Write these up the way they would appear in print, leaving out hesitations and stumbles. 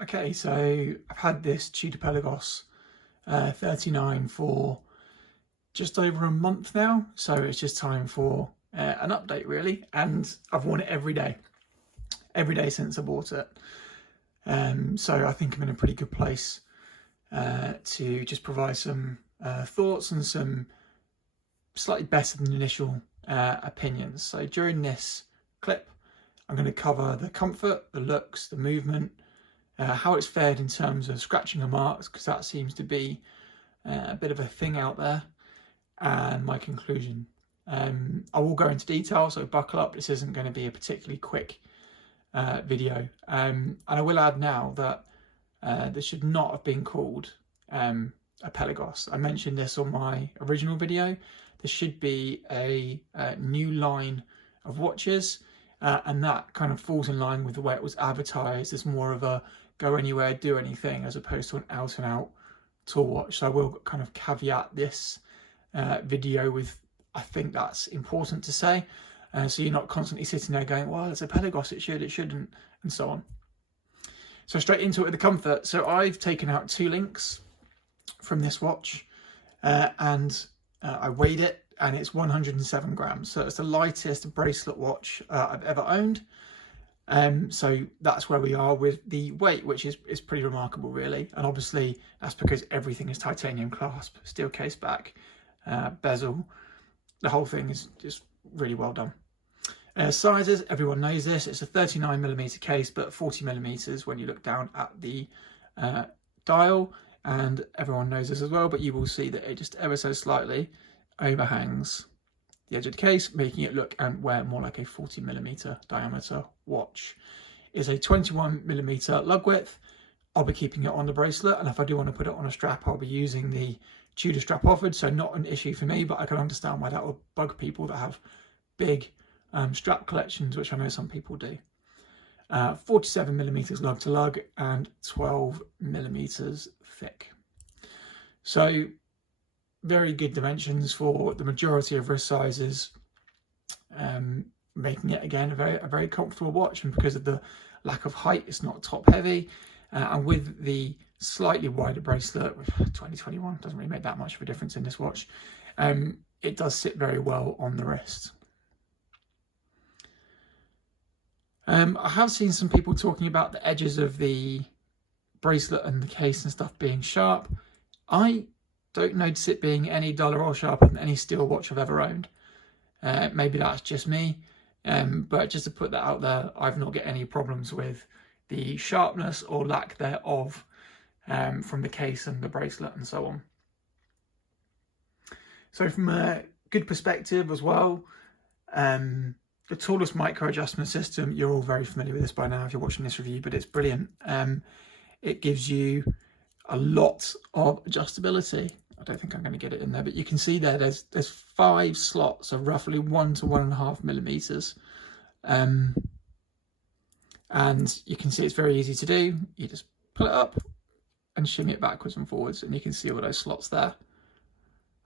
Okay, so I've had this Tudor Pelagos 39 for just over a month now, so it's just time for an update really, and I've worn it every day since I bought it. So I think I'm in a pretty good place to just provide some thoughts and some slightly better than initial opinions. So during this clip, I'm going to cover the comfort, the looks, the movement, how it's fared in terms of scratching and marks, because that seems to be a bit of a thing out there, and my conclusion. I will go into detail, so buckle up. This isn't going to be a particularly quick video. And I will add now that this should not have been called a Pelagos. I mentioned this on my original video. There should be a new line of watches, and that kind of falls in line with the way it was advertised as more of a go anywhere, do anything, as opposed to an out and out tour watch. So I will kind of caveat this video with, I think that's important to say, so you're not constantly sitting there going, well, it's a Pelagos, it should, it shouldn't, and so on. So straight into it with the comfort. So I've taken out 2 links from this watch, and I weighed it, and it's 107 grams. So it's the lightest bracelet watch I've ever owned. So that's where we are with the weight, which is pretty remarkable really. And obviously that's because everything is titanium clasp, steel case back, bezel. The whole thing is just really well done. Sizes, everyone knows this. It's a 39mm case, but 40mm when you look down at the dial. And everyone knows this as well, but you will see that it just ever so slightly overhangs the edge of the case, making it look and wear more like a 40mm diameter watch. It's a 21mm lug width. I'll be keeping it on the bracelet, and if I do want to put it on a strap, I'll be using the Tudor strap offered, so not an issue for me, but I can understand why that would bug people that have big strap collections, which I know some people do. 47mm lug to lug and 12mm thick. So very good dimensions for the majority of wrist sizes, making it again a very comfortable watch. And because of the lack of height, it's not top heavy, and with the slightly wider bracelet with 2021, doesn't really make that much of a difference in this watch. It does sit very well on the wrist. I have seen some people talking about the edges of the bracelet and the case and stuff being sharp. I don't notice it being any duller or sharper than any steel watch I've ever owned. Maybe that's just me, but just to put that out there, I've not got any problems with the sharpness or lack thereof from the case and the bracelet and so on. So from a good perspective as well, the tallest micro adjustment system, you're all very familiar with this by now if you're watching this review, but it's brilliant. It gives you a lot of adjustability. I don't think I'm going to get it in there, but you can see there's 5 slots of roughly 1 to 1.5mm. And you can see it's very easy to do. You just pull it up and shimmy it backwards and forwards, and you can see all those slots there.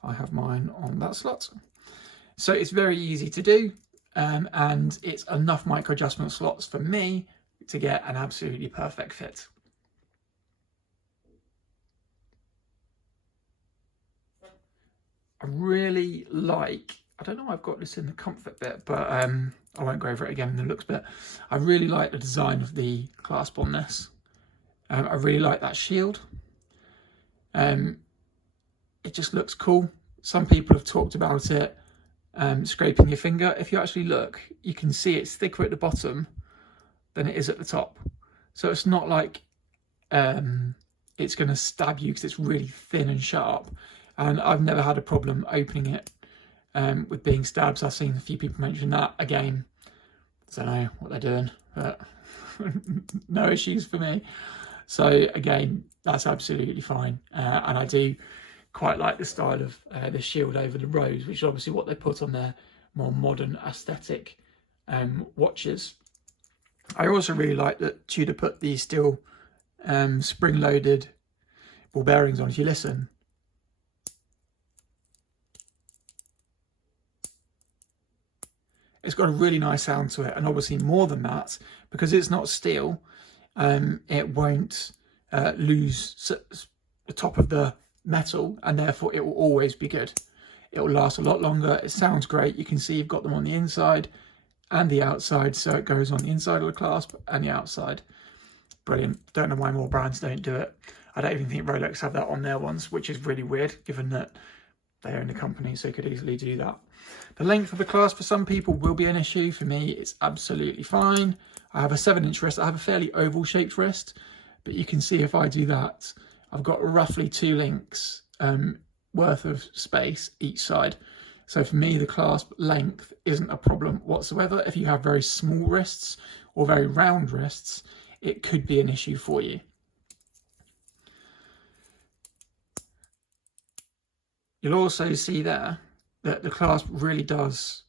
I have mine on that slot. So it's very easy to do, and it's enough micro adjustment slots for me to get an absolutely perfect fit. I really like, I don't know why I've got this in the comfort bit, but I won't go over it again in the looks bit. I really like the design of the clasp on this. I really like that shield. It just looks cool. Some people have talked about it scraping your finger. If you actually look, you can see it's thicker at the bottom than it is at the top. So it's not like it's going to stab you because it's really thin and sharp. And I've never had a problem opening it with being stabbed. So I've seen a few people mention that. Again, I don't know what they're doing, but no issues for me. So again, that's absolutely fine. And I do quite like the style of the shield over the rose, which is obviously what they put on their more modern aesthetic watches. I also really like that Tudor put these steel spring-loaded ball bearings on. If you listen, it's got a really nice sound to it, and obviously more than that, because it's not steel, it won't lose the top of the metal, and therefore it will always be good. It will last a lot longer. It sounds great. You can see you've got them on the inside and the outside, so it goes on the inside of the clasp and the outside. Brilliant. Don't know why more brands don't do it. I don't even think Rolex have that on their ones, which is really weird, given that they own the company, so they could easily do that. The length of the clasp for some people will be an issue. For me, it's absolutely fine. I have a 7-inch wrist. I have a fairly oval shaped wrist, but you can see if I do that, I've got roughly 2 links worth of space each side. So for me, the clasp length isn't a problem whatsoever. If you have very small wrists or very round wrists, it could be an issue for you. You'll also see there that the clasp really does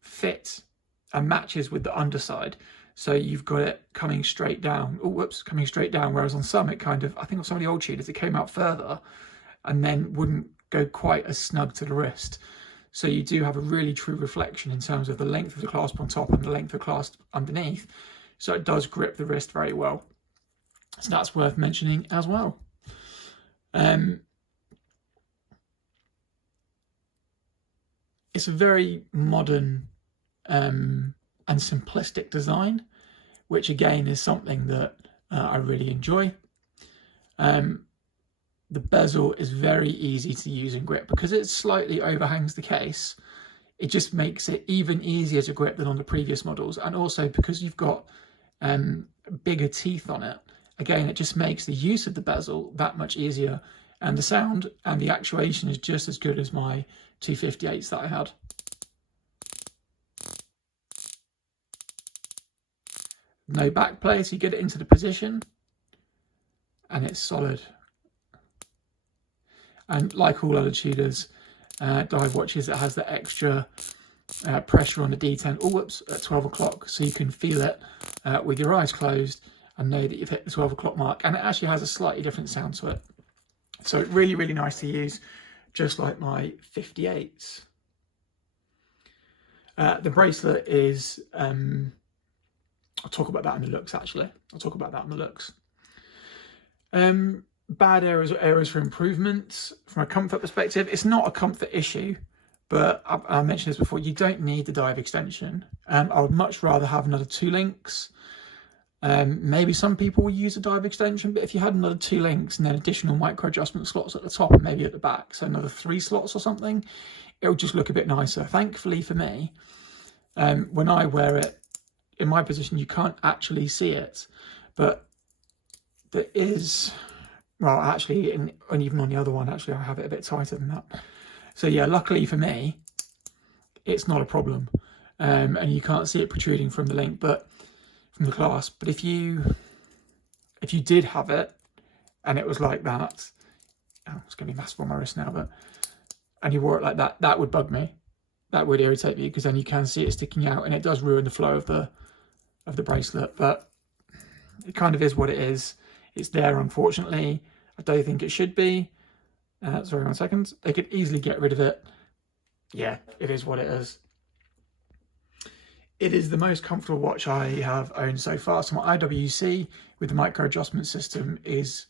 fit and matches with the underside. So you've got it coming straight down. Oh, whoops, coming straight down. Whereas on some, it kind of, I think on some of the old cheaters, it came out further and then wouldn't go quite as snug to the wrist. So you do have a really true reflection in terms of the length of the clasp on top and the length of the clasp underneath. So it does grip the wrist very well. So that's worth mentioning as well. It's a very modern and simplistic design, which again is something that I really enjoy. The bezel is very easy to use and grip because it slightly overhangs the case. It just makes it even easier to grip than on the previous models, and also because you've got bigger teeth on it, again it just makes the use of the bezel that much easier, and the sound and the actuation is just as good as my 258s that I had. No back play, so you get it into the position and it's solid. And like all other Tudors dive watches, it has the extra pressure on the D10, oh whoops, at 12 o'clock, so you can feel it with your eyes closed and know that you've hit the 12 o'clock mark, and it actually has a slightly different sound to it. So really, really nice to use, just like my 58s. The bracelet is, I'll talk about that in the looks actually. I'll talk about that in the looks. Bad areas or areas for improvement from a comfort perspective. It's not a comfort issue, but I mentioned this before, you don't need the dive extension. I would much rather have another 2 links. Maybe some people will use a dive extension, but if you had another 2 links and then additional micro adjustment slots at the top and maybe at the back, so another 3 slots or something, it will just look a bit nicer. Thankfully for me, when I wear it in my position, you can't actually see it, but there is, well, actually, and even on the other one, actually, I have it a bit tighter than that. So yeah, luckily for me, it's not a problem. And you can't see it protruding from the link, but from the clasp. But if you did have it and it was like that, oh, it's gonna be massive on my wrist now, but, and you wore it like that, that would bug me. That would irritate me, because then you can see it sticking out and it does ruin the flow of the bracelet. But it kind of is what it is. It's there, unfortunately. I don't think it should be. Sorry, 1 second. They could easily get rid of it. Yeah, it is what it is. It is the most comfortable watch I have owned so far. So my IWC with the micro adjustment system is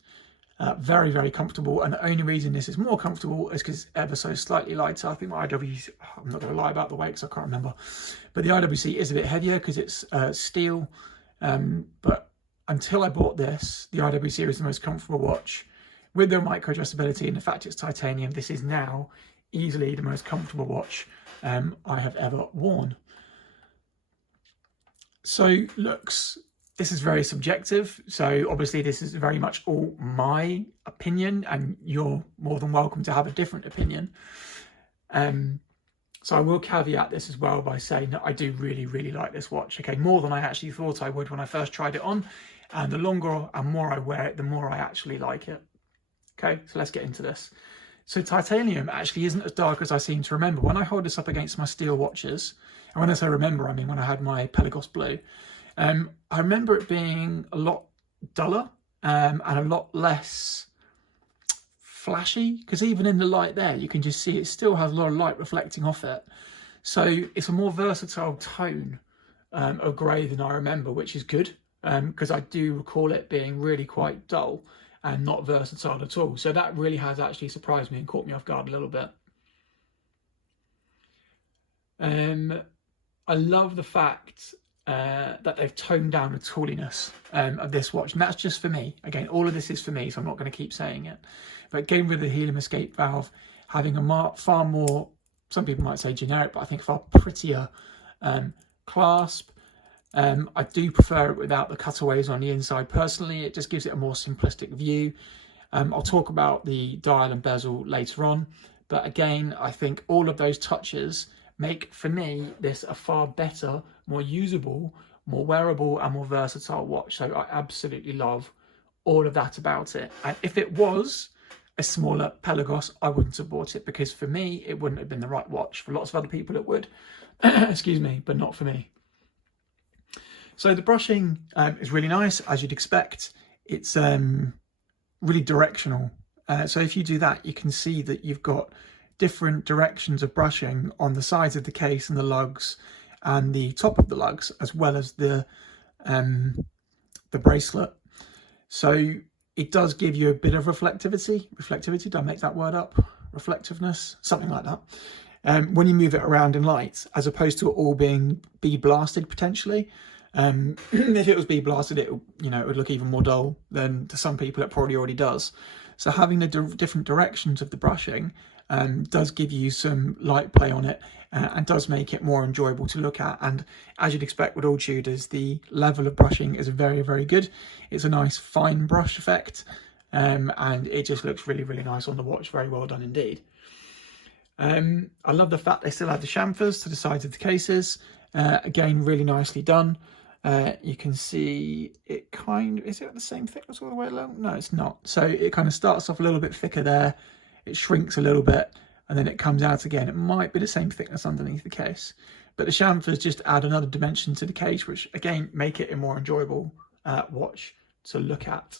very, very comfortable. And the only reason this is more comfortable is because it's ever so slightly lighter. I think my IWC, I'm not going to lie about the weight because I can't remember. But the IWC is a bit heavier because it's steel. But until I bought this, the IWC is the most comfortable watch. With the micro adjustability and the fact it's titanium, this is now easily the most comfortable watch I have ever worn. So looks, this is very subjective. So obviously this is very much all my opinion, and you're more than welcome to have a different opinion. So I will caveat this as well by saying that I do really, really like this watch. Okay, more than I actually thought I would when I first tried it on. And the longer and more I wear it, the more I actually like it. Okay, so let's get into this. So titanium actually isn't as dark as I seem to remember. When I hold this up against my steel watches, and when I say remember, I mean when I had my Pelagos Blue, I remember it being a lot duller and a lot less flashy, because even in the light there, you can just see it still has a lot of light reflecting off it. So it's a more versatile tone of grey than I remember, which is good. because I do recall it being really quite dull and not versatile at all. So that really has actually surprised me and caught me off guard a little bit. I love the fact that they've toned down the tooliness of this watch, and that's just for me. Again, all of this is for me, so I'm not going to keep saying it. But getting rid of the helium escape valve, having a far more, some people might say generic, but I think far prettier clasp. I do prefer it without the cutaways on the inside personally. It just gives it a more simplistic view. I'll talk about the dial and bezel later on, but again, I think all of those touches make, for me, this a far better, more usable, more wearable and more versatile watch. So I absolutely love all of that about it. And if it was a smaller Pelagos, I wouldn't have bought it, because for me, it wouldn't have been the right watch. For lots of other people, it would, excuse me, but not for me. So the brushing is really nice, as you'd expect. It's really directional. So if you do that, you can see that you've got different directions of brushing on the sides of the case and the lugs and the top of the lugs, as well as the bracelet. So it does give you a bit of reflectivity. Did I make that word up? Reflectiveness, something like that. When you move it around in light, as opposed to it all being bead blasted potentially. If it was bead blasted, it would look even more dull than to some people it probably already does. So having the different directions of the brushing does give you some light play on it, and does make it more enjoyable to look at. And as you'd expect with all Tudors, the level of brushing is very, very good. It's a nice fine brush effect, and it just looks really, really nice on the watch. Very well done indeed. I love the fact they still have the chamfers to the sides of the cases. Again, really nicely done. You can see it is it the same thickness all the way along? No, it's not. So it kind of starts off a little bit thicker there. It shrinks a little bit, and then it comes out again. It might be the same thickness underneath the case, but the chamfers just add another dimension to the case, which again make it a more enjoyable watch to look at.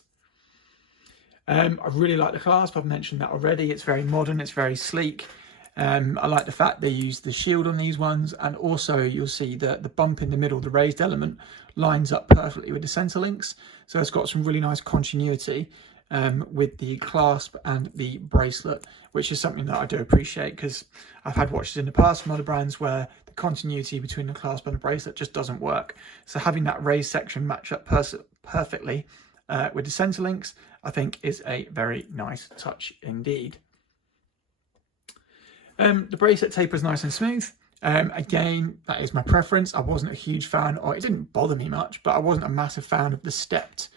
I really like the clasp. I've mentioned that already. It's very modern. It's very sleek. I like the fact they use the shield on these ones, and also you'll see that the bump in the middle, the raised element, lines up perfectly with the center links. So it's got some really nice continuity with the clasp and the bracelet, which is something that I do appreciate, because I've had watches in the past from other brands where the continuity between the clasp and the bracelet just doesn't work. So having that raised section match up perfectly with the center links, I think is a very nice touch indeed. The bracelet taper is nice and smooth. Again, that is my preference. I wasn't a huge fan, or it didn't bother me much, but I wasn't a massive fan of the stepped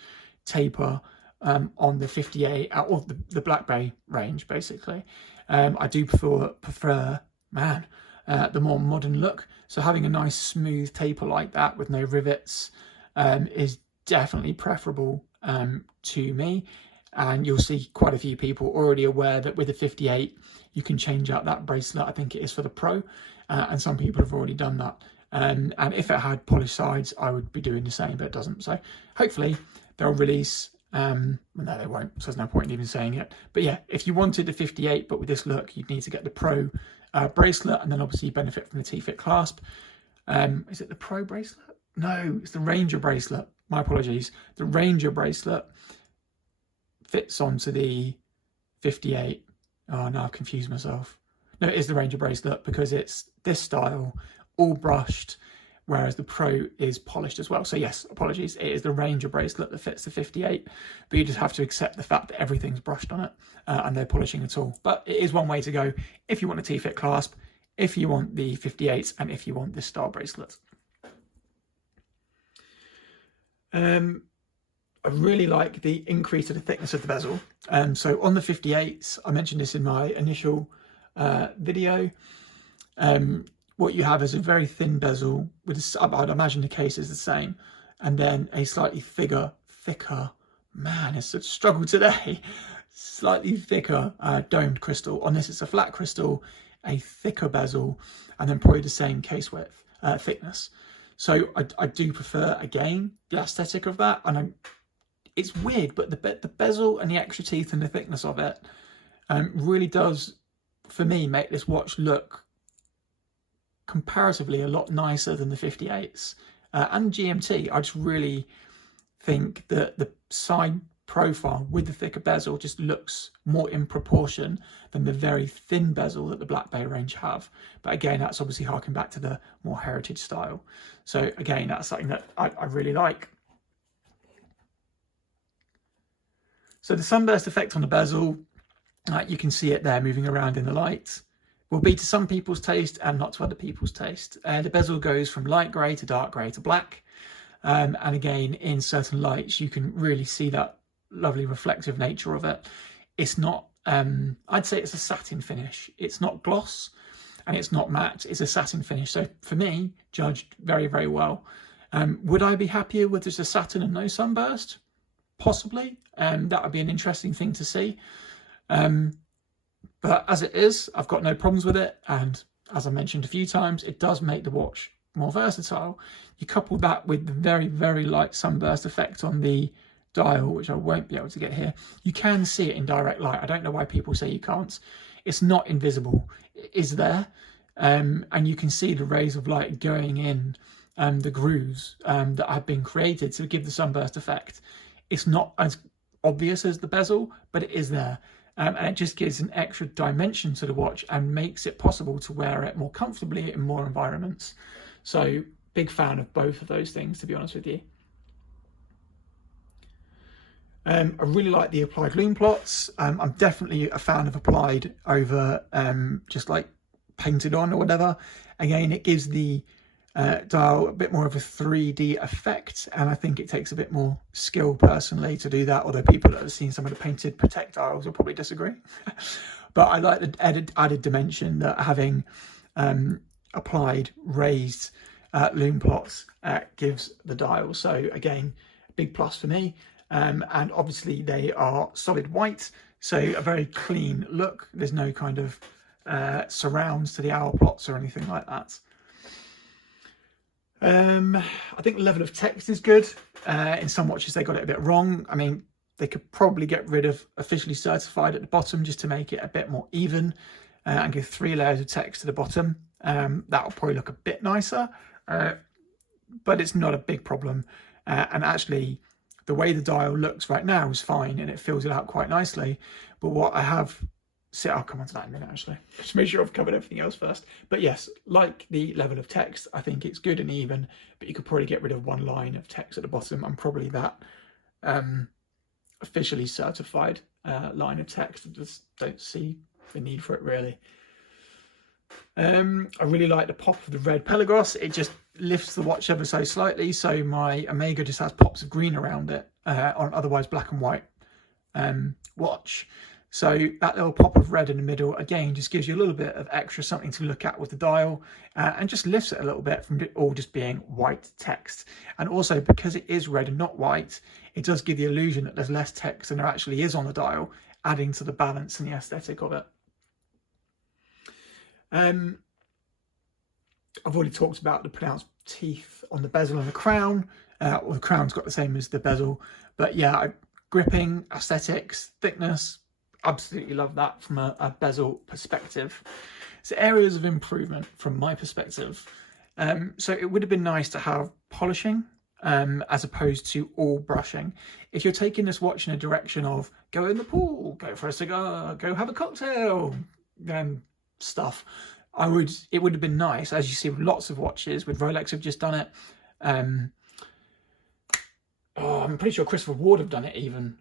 taper on the 58 or the Black Bay range, basically. I do prefer the more modern look. So having a nice smooth taper like that with no rivets is definitely preferable to me. And you'll see quite a few people already aware that with the 58, you can change out that bracelet. I think it is for the Pro, and some people have already done that. And if it had polished sides, I would be doing the same, but it doesn't. So hopefully they'll release. No, they won't, so there's no point in even saying it. But yeah, if you wanted the 58, but with this look, you'd need to get the Pro bracelet, and then obviously you benefit from the T-Fit clasp. Is it the Pro bracelet? No, it's the Ranger bracelet. My apologies. The Ranger bracelet fits onto the 58. Oh, no, I've confused myself. No, it is the Ranger bracelet, because it's this style, all brushed, whereas the Pro is polished as well. So yes, apologies, it is the Ranger bracelet that fits the 58, but you just have to accept the fact that everything's brushed on it, and they're polishing it all. But it is one way to go if you want a T-Fit clasp, if you want the 58s, and if you want this style bracelet. I really like the increase of the thickness of the bezel. So on the 58s, I mentioned this in my initial video, what you have is a very thin bezel with, I'd imagine the case is the same, and then a slightly thicker, man, it's a struggle today, slightly thicker domed crystal. On this, it's a flat crystal, a thicker bezel, and then probably the same case width, thickness. So I do prefer, again, the aesthetic of that, and it's weird, but the bezel and the extra teeth and the thickness of it really does, for me, make this watch look comparatively a lot nicer than the 58s and GMT. I just really think that the side profile with the thicker bezel just looks more in proportion than the very thin bezel that the Black Bay range have. But again, that's obviously harking back to the more heritage style. So again, that's something that I really like. So the sunburst effect on the bezel, you can see it there moving around in the light, will be to some people's taste and not to other people's taste. The bezel goes from light grey to dark grey to black. And again, in certain lights, you can really see that lovely reflective nature of it. It's not, I'd say it's a satin finish. It's not gloss and it's not matte. It's a satin finish. So for me, judged very, very well. Would I be happier with just a satin and no sunburst? Possibly. That would be an interesting thing to see. But as it is, I've got no problems with it. And as I mentioned a few times, it does make the watch more versatile. You couple that with the very, very light sunburst effect on the dial, which I won't be able to get here. You can see it in direct light. I don't know why people say you can't. It's not invisible. It is there. And you can see the rays of light going in the grooves that have been created to give the sunburst effect. It's not as obvious as the bezel, but it is there. And it just gives an extra dimension to the watch and makes it possible to wear it more comfortably in more environments. So big fan of both of those things, to be honest with you. I really like the applied lume plots. I'm definitely a fan of applied over just like painted on or whatever. Again, it gives the dial a bit more of a 3D effect, and I think it takes a bit more skill personally to do that, although people that have seen some of the painted Protect dials will probably disagree. But I like the added dimension that having applied raised lume plots gives the dial. So again, big plus for me. And obviously they are solid white, so a very clean look. There's no kind of surrounds to the hour plots or anything like that. I think the level of text is good. In some watches they got it a bit wrong. I mean, they could probably get rid of officially certified at the bottom just to make it a bit more even and give 3 layers of text to the bottom. That'll probably look a bit nicer, but it's not a big problem. And actually, the way the dial looks right now is fine and it fills it out quite nicely. But what I have set, I'll come on to that in a minute actually. Just make sure I've covered everything else first. But yes, like the level of text, I think it's good and even, but you could probably get rid of 1 line of text at the bottom. I'm probably that officially certified line of text. I just don't see the need for it really. I really like the pop of the red Pelagos. It just lifts the watch ever so slightly, so my Omega just has pops of green around it on otherwise black and white watch. So that little pop of red in the middle again just gives you a little bit of extra something to look at with the dial and just lifts it a little bit from it all just being white text. And also because it is red and not white, it does give the illusion that there's less text than there actually is on the dial, adding to the balance and the aesthetic of it. I've already talked about the pronounced teeth on the bezel and the crown. Well, the crown's got the same as the bezel, but yeah, gripping, aesthetics, thickness, absolutely love that from a bezel perspective. So areas of improvement from my perspective. So it would have been nice to have polishing as opposed to all brushing. If you're taking this watch in a direction of go in the pool, go for a cigar, go have a cocktail, stuff, it would have been nice, as you see with lots of watches. With Rolex have just done it. I'm pretty sure Christopher Ward have done it even.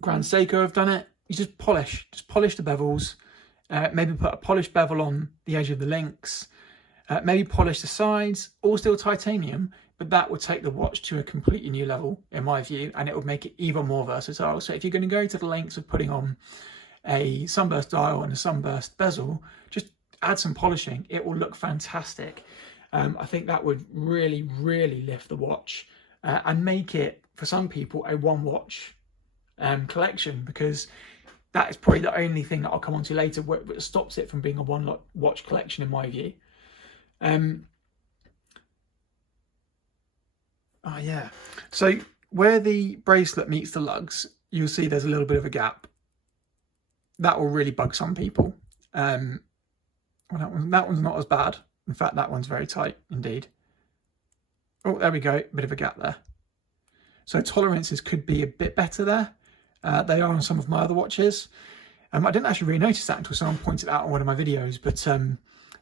Grand Seiko have done it. You just polish the bevels, maybe put a polished bevel on the edge of the links, maybe polish the sides, all still titanium, but that would take the watch to a completely new level in my view, and it would make it even more versatile. So if you're going to go to the lengths of putting on a sunburst dial and a sunburst bezel, just add some polishing. It will look fantastic. I think that would really, really lift the watch and make it, for some people, a one watch collection, because that is probably the only thing that I'll come on to later where it stops it from being a one watch collection in my view. Oh yeah, so where the bracelet meets the lugs, you'll see there's a little bit of a gap. That will really bug some people. Well, that one's not as bad. In fact, that one's very tight indeed. Oh, there we go, bit of a gap there. So tolerances could be a bit better there. They are on some of my other watches. I didn't actually really notice that until someone pointed out on one of my videos, but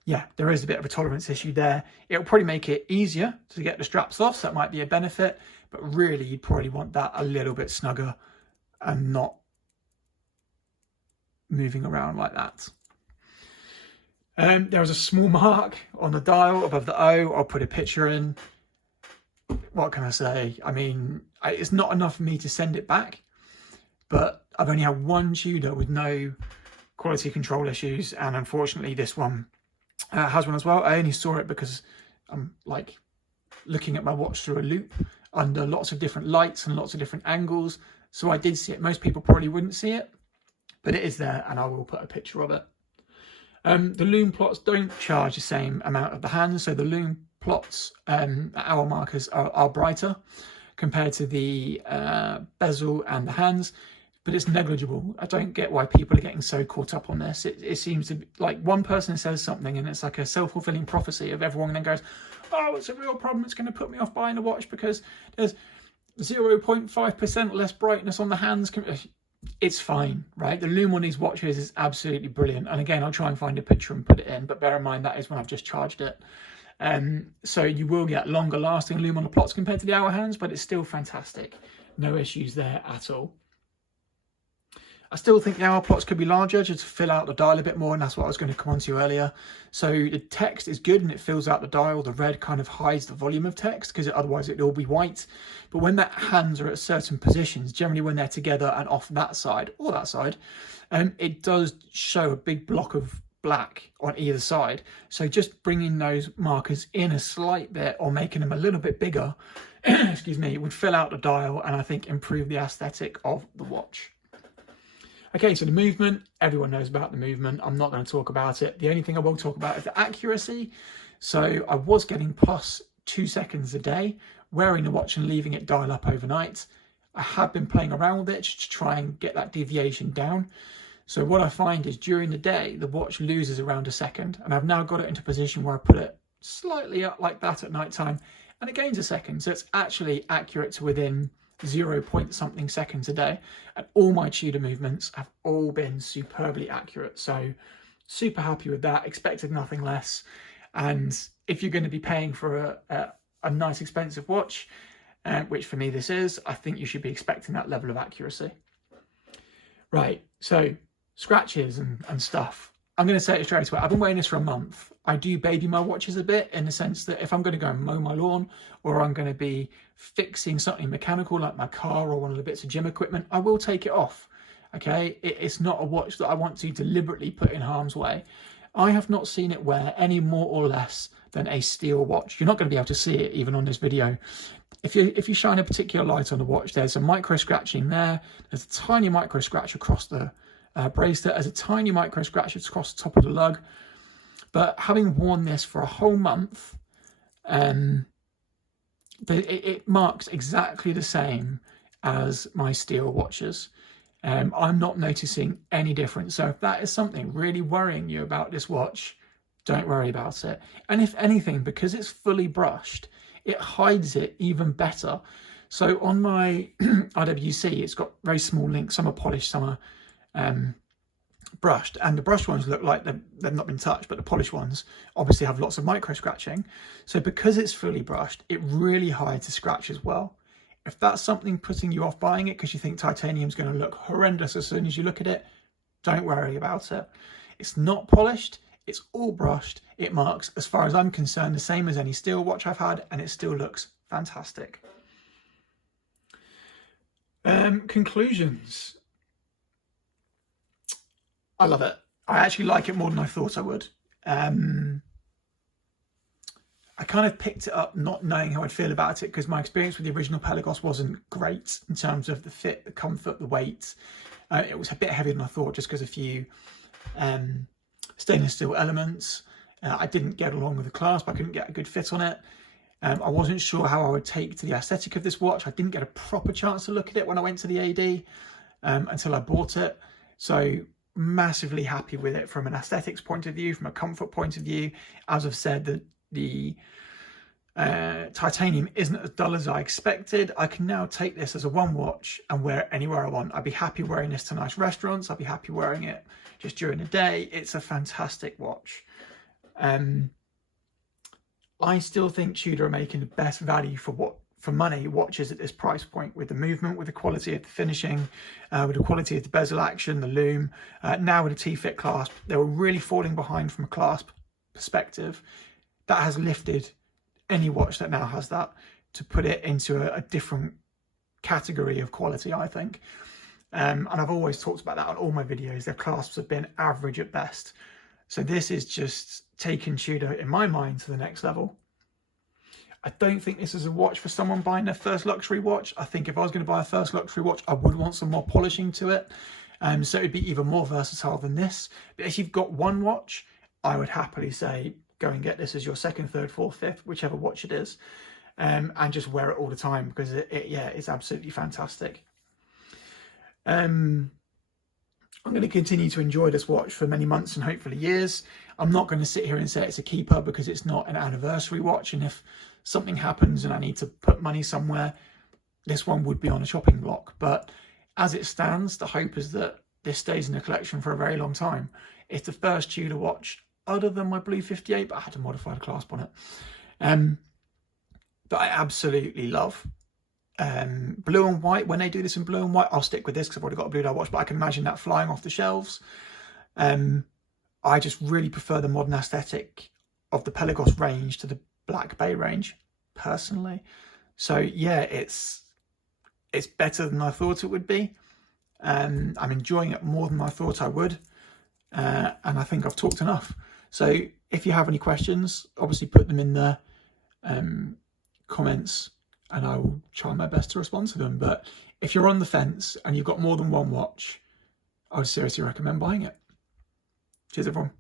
yeah, there is a bit of a tolerance issue there. It'll probably make it easier to get the straps off, so that might be a benefit, but really you'd probably want that a little bit snugger and not moving around like that. There is a small mark on the dial above the O. I'll put a picture in. What can I say? I mean, it's not enough for me to send it back, but I've only had one Tudor with no quality control issues, and unfortunately this one has one as well. I only saw it because I'm like looking at my watch through a loop under lots of different lights and lots of different angles, so I did see it. Most people probably wouldn't see it, but it is there, and I will put a picture of it. The lume plots don't charge the same amount of the hands, so the lume plots, hour markers are brighter compared to the bezel and the hands, but it's negligible. I don't get why people are getting so caught up on this. It seems to be like one person says something and it's like a self-fulfilling prophecy of everyone then goes, oh, it's a real problem, it's going to put me off buying a watch because there's 0.5% less brightness on the hands. It's fine, right? The lume on these watches is absolutely brilliant. And again, I'll try and find a picture and put it in, but bear in mind that is when I've just charged it. So you will get longer lasting lume on the plots compared to the hour hands, but it's still fantastic. No issues there at all. I still think the hour plots could be larger just to fill out the dial a bit more, and that's what I was going to come on to earlier. So the text is good and it fills out the dial. The red kind of hides the volume of text because otherwise it'll all be white. But when the hands are at certain positions, generally when they're together and off that side or that side, it does show a big block of black on either side. So just bringing those markers in a slight bit or making them a little bit bigger, excuse me, would fill out the dial and I think improve the aesthetic of the watch. Okay, so the movement, everyone knows about the movement. I'm not going to talk about it. The only thing I will talk about is the accuracy. So I was getting plus 2 seconds a day, wearing the watch and leaving it dial up overnight. I have been playing around with it to try and get that deviation down. So what I find is during the day, the watch loses around a second, and I've now got it into a position where I put it slightly up like that at night time, and it gains a second. So it's actually accurate to within 0 point something seconds a day, and all my Tudor movements have all been superbly accurate. So super happy with that, expected nothing less. And if you're going to be paying for a nice expensive watch, which for me this is, I think you should be expecting that level of accuracy. Right, so scratches and stuff. I'm going to say it straight away. I've been wearing this for a month. I do baby my watches a bit in the sense that if I'm going to go and mow my lawn or I'm going to be fixing something mechanical like my car or one of the bits of gym equipment, I will take it off. Okay, it's not a watch that I want to deliberately put in harm's way. I have not seen it wear any more or less than a steel watch. You're not going to be able to see it even on this video. If you shine a particular light on the watch, there's a micro scratching there. There's a tiny micro scratch across the bracelet. There's a tiny micro scratch across the top of the lug. But having worn this for a whole month, it marks exactly the same as my steel watches. I'm not noticing any difference. So if that is something really worrying you about this watch, don't worry about it. And if anything, because it's fully brushed, it hides it even better. So on my IWC, it's got very small links. Some are polished, some are brushed, and the brushed ones look like they've not been touched, but the polished ones obviously have lots of micro scratching. So because it's fully brushed, it really hides the scratch as well. If that's something putting you off buying it because you think titanium's going to look horrendous as soon as you look at it, don't worry about it. It's not polished, it's all brushed. It marks, as far as I'm concerned, the same as any steel watch I've had, and it still looks fantastic. Conclusions. I love it. I actually like it more than I thought I would. I kind of picked it up not knowing how I'd feel about it because my experience with the original Pelagos wasn't great in terms of the fit, the comfort, the weight. It was a bit heavier than I thought just because a few stainless steel elements. I didn't get along with the clasp. I couldn't get a good fit on it. I wasn't sure how I would take to the aesthetic of this watch. I didn't get a proper chance to look at it when I went to the AD until I bought it. So massively happy with it from an aesthetics point of view, from a comfort point of view. As I've said, the Titanium isn't as dull as I expected. I can now take this as a one watch and wear it anywhere I want. I'd be happy wearing this to nice restaurants. I'd be happy wearing it just during the day. It's a fantastic watch. I still think Tudor are making the best value for money watches at this price point, with the movement, with the quality of the finishing, with the quality of the bezel action, the lume, now with the T-fit clasp. They were really falling behind from a clasp perspective. That has lifted any watch that now has that to put it into a different category of quality, I think. And I've always talked about that on all my videos. Their clasps have been average at best. So this is just taking Tudor, in my mind, to the next level. I don't think this is a watch for someone buying their first luxury watch. I think if I was going to buy a first luxury watch, I would want some more polishing to it. So it'd be even more versatile than this. But if you've got one watch, I would happily say go and get this as your second, third, fourth, fifth, whichever watch it is, and just wear it all the time, because it's absolutely fantastic. I'm going to continue to enjoy this watch for many months and hopefully years. I'm not going to sit here and say it's a keeper, because it's not an anniversary watch, and if something happens and I need to put money somewhere, this one would be on a shopping block. But as it stands, the hope is that this stays in the collection for a very long time. It's the first Tudor watch other than my blue 58, but I had to modify the clasp on it, that I absolutely love. Blue and white, when they do this in blue and white, I'll stick with this because I've already got a blue dial watch, but I can imagine that flying off the shelves. I just really prefer the modern aesthetic of the Pelagos range to the Black Bay range, personally. So yeah, it's better than I thought it would be. I'm enjoying it more than I thought I would, and I think I've talked enough. So if you have any questions, obviously put them in the comments, and I will try my best to respond to them. But if you're on the fence and you've got more than one watch, I would seriously recommend buying it. Cheers, everyone.